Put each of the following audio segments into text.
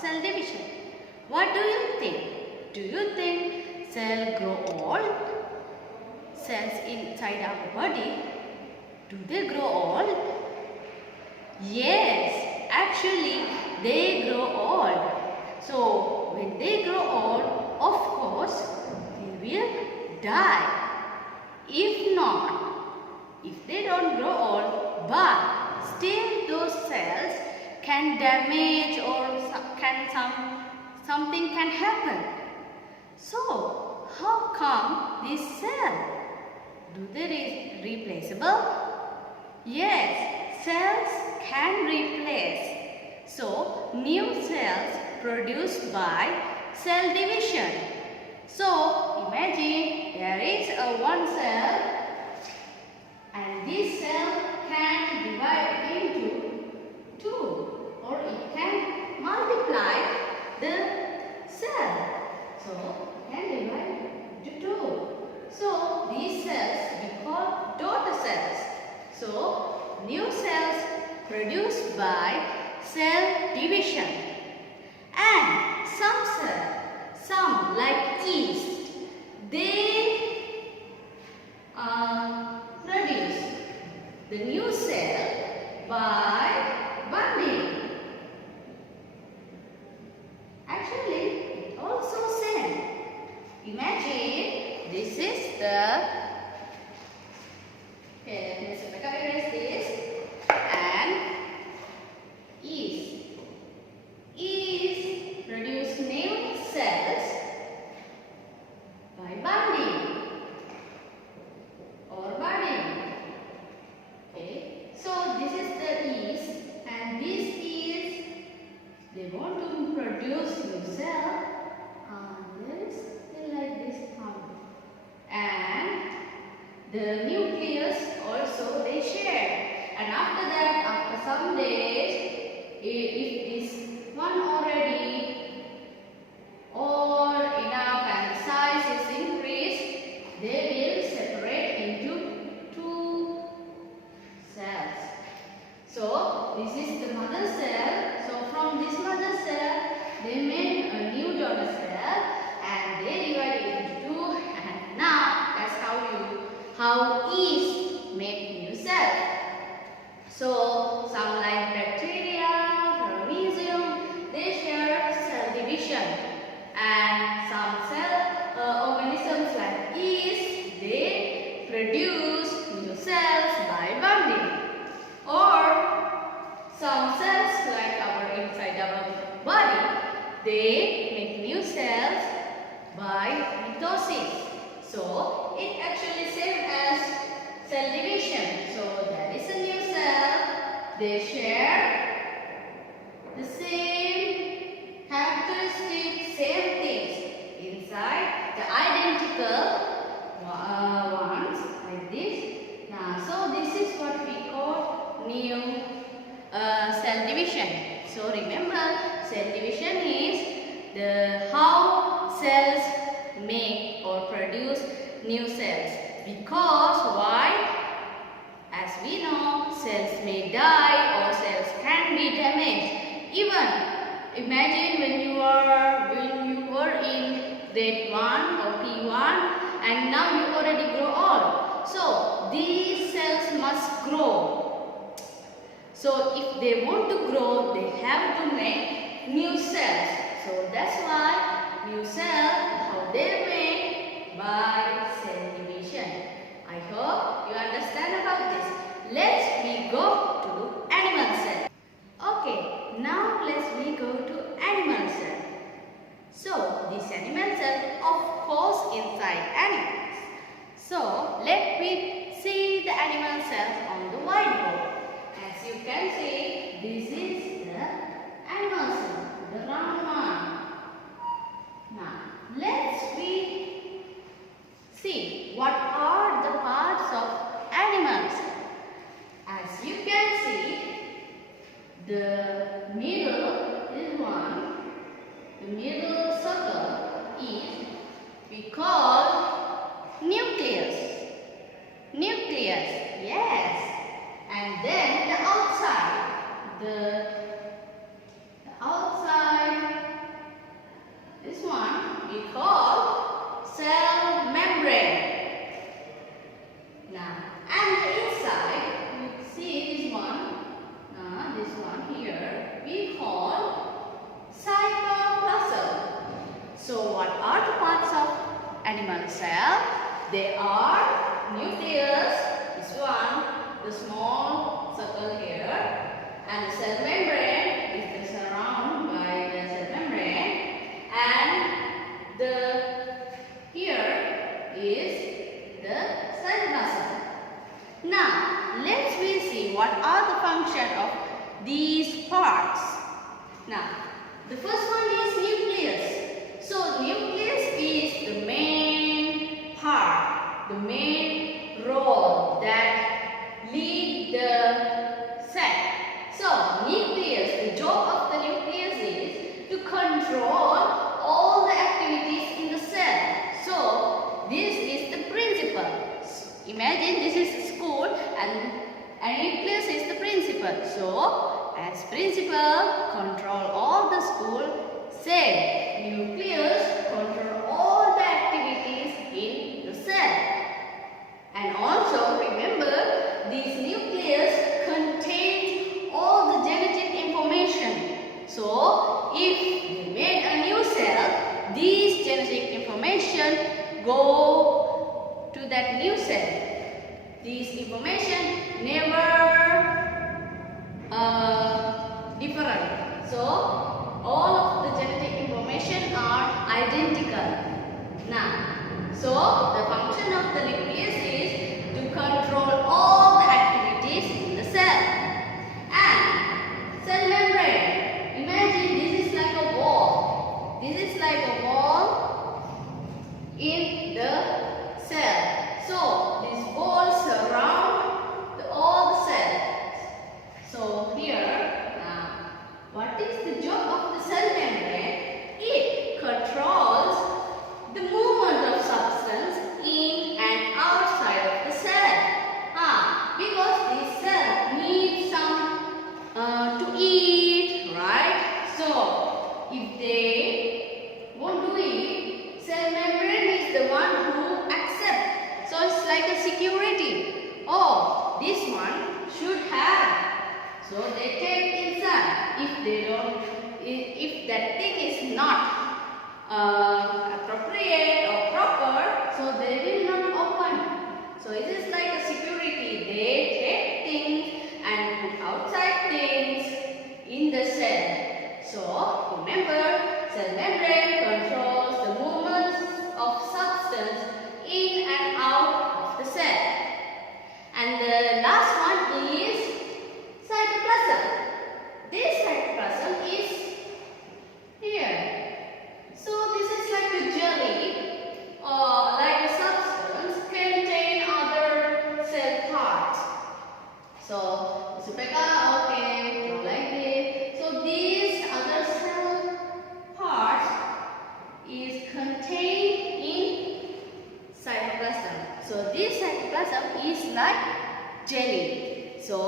cell division. What do you think? Do you think cells grow old? Cells inside our body, do they grow old? Yes, actually they grow old. So when they grow old, of course they will die. If not, if they don't grow old, but still those cells can damage or something can happen. So how come this cell? Do they replaceable? Yes, cells can replace. So new cells produced by cell division. So imagine there is a one cell and this cell can divide into two, or it can multiply the cell. So it can divide into two. So these cells we call daughter cells. So new cells produced by cell division. And some like yeast, they produce the new cell by bonding. Actually, it also same. Imagine this is the erase this and yeast. Yeast produce new cells by bonding or budding. Okay, so this is the yeast and this is they want to produce new cell. Like this thumb, and the nucleus also they share, and after that, after some days, if this one already or enough and the size is increased, they will separate into two cells. So this is the mother cell. So from this mother cell they made a new daughter cell and they divide it into two, and now that's how yeast make new cell. So some like bacteria, paramecium, they share cell division, and some cell organisms like yeast, they produce new cells by bonding, or some cells like inside our body, they make new cells by mitosis. So it actually same as cell division. So there is a new cell. They share the same characteristics, same things inside, the identical ones like this. Now, so this is what we call new cell division. So remember, cell division is the how cells make or produce new cells. Because why? As we know, cells may die or cells can be damaged. Even imagine when you were in grade 1 or P1 and now you already grow old. So these cells must grow. So if they want to grow, they have to make new cells. So that's why new cells, how they made by cell division. I hope you understand about this. Let's we go to animal cell. Okay, now let's we go to animal cell. So this animal cell of course inside animals. So let me see the animal cells on the whiteboard. As you can see, this is the animal cell, the round one. Now, let's see what are the parts of animals. As you can see, the middle is one. The middle circle is we call nucleus. Nucleus, yes. And then the outside Now, the first one is nucleus. So, nucleus is the main part, the main role that lead the cell. So, nucleus, the job of the nucleus is to control all the activities in the cell. So, this is the principal. Imagine this is a school and nucleus is the principal. So, as principal, control all the school cell. Nucleus control all the activities in the cell. And also remember, this nucleus contains all the genetic information. So, if we made a new cell, these genetic information go to that new cell. This information never different. So, all of the genetic information are identical. Now, so the function of the nucleus is to control all the activities in the cell. And cell membrane. Imagine this is like a wall. This is like a wall in the cell. So, this wall surround all the cells. So, here, what is the job of the cell membrane? It controls the movement of substance in and outside of the cell. Because this cell needs some to eat, right? So, if they won't do it, cell membrane is the one who accepts. So, it's like a security. Oh, this one should have. So they take inside. If they don't, if that thing is not appropriate or proper, so they will not open. So it is like a security. They take things and put outside things in the cell. So remember, cell membrane controls the movements of substance in and out of the cell. And the last one is cytoplasm. This cytoplasm is here. So this is like a jelly or like a substance contain other cell parts. So okay, draw like this. So these other cell parts is contained in cytoplasm. So this cytoplasm is like jelly. So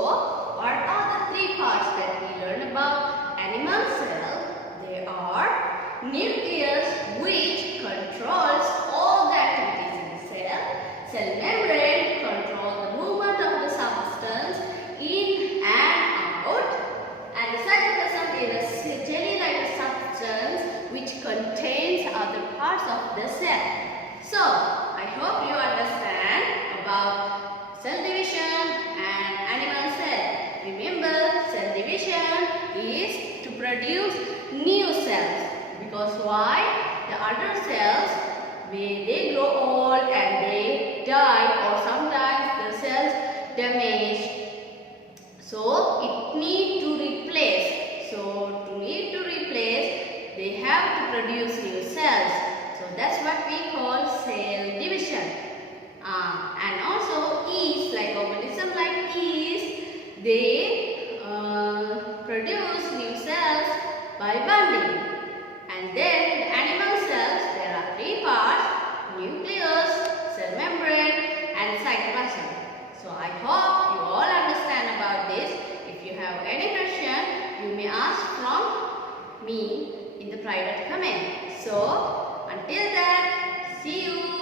what are the three parts that we learn about animal cell? They are nucleus, which controls all the activities in the cell. Cell membrane controls the movement of the substance in and out. And the cytoplasm is a jelly-like substance which contains other parts of the cell. So, I hope you understand about cell division and animal cell. Remember, cell division is to produce new cells. Because why? The other cells, when they grow old and they die, or sometimes the cells damage. So, it need to replace. So, to need to replace, they have to produce new cells. So, that's what we call cell division. And also yeast, like organism like yeast, they produce new cells by bonding. And then the animal cells, there are three parts: nucleus, cell membrane and cytoplasm. So I hope you all understand about this. If you have any question, you may ask from me in the private comment. So until then, see you.